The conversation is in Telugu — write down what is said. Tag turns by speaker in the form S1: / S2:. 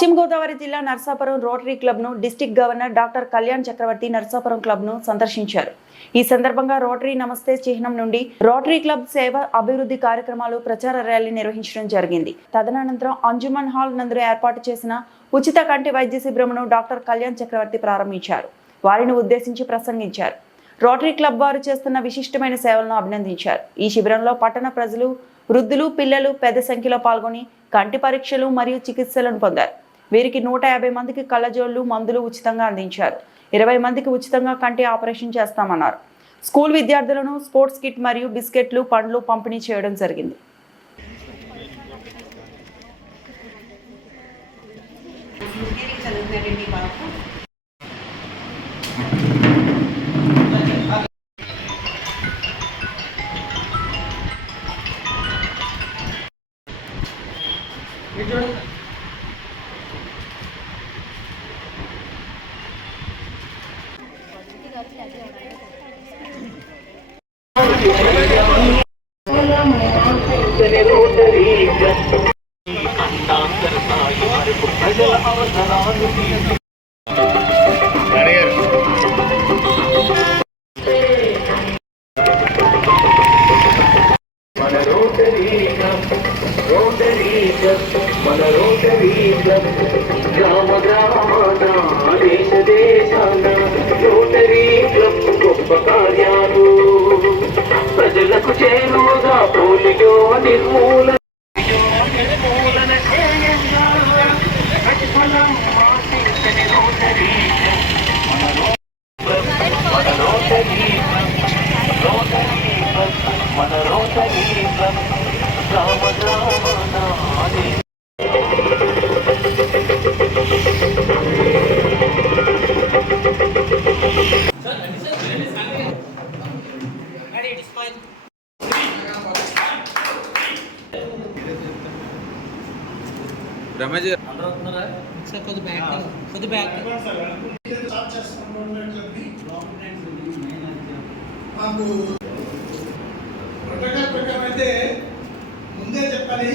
S1: పశ్చిమ గోదావరి జిల్లా Narsapuram rotary క్లబ్ను district governor doctor Kalyan Chakravarthi Narsapuram క్లబ్ను సందర్శించారు. ఈ సందర్భంగా రోటరీ నమస్తే చిహ్నం నుండి రోటరీ క్లబ్ సేవ అభివృద్ధి కార్యక్రమాలు ప్రచార ర్యాలీ నిర్వహించడం జరిగింది. తదనంతరం అంజుమన్ హాల్ నందు ఏర్పాటు చేసిన ఉచిత కంటి వైద్య శిబిరమును డాక్టర్ కళ్యాణ్ చక్రవర్తి ప్రారంభించారు. వారిని ఉద్దేశించి ప్రసంగించారు. రోటరీ క్లబ్ వారు చేస్తున్న విశిష్టమైన సేవలను అభినందించారు. ఈ శిబిరంలో పట్టణ ప్రజలు వృద్ధులు పిల్లలు పెద్ద సంఖ్యలో పాల్గొని కంటి పరీక్షలు మరియు చికిత్సలను పొందారు. వీరికి నూట యాభై మందికి కళ్ళజోళ్ళు మందులు ఉచితంగా అందించారు. ఇరవై మందికి ఉచితంగా కంటి ఆపరేషన్ చేస్తామన్నారు. స్కూల్ విద్యార్థులను స్పోర్ట్స్ కిట్ మరియు బిస్కెట్లు పండ్లు పంపిణీ చేయడం జరిగింది.
S2: మన రోటరీ క్లబ్ రోటరీ క్లబ్ మన రోటరీ క్లబ్ శుభకార్యాలు. ప్రజలకు చేరువగా పోలియో నిర్మూలన మన రోటరీ రామ రామ
S3: రమేష్ గారు.
S4: సార్ కొద్ది బ్యాక్ కొద్ది బ్యాక్
S5: మాకు ప్రోటోకాల్ ప్రకారం అయితే ముందే చెప్పాలి.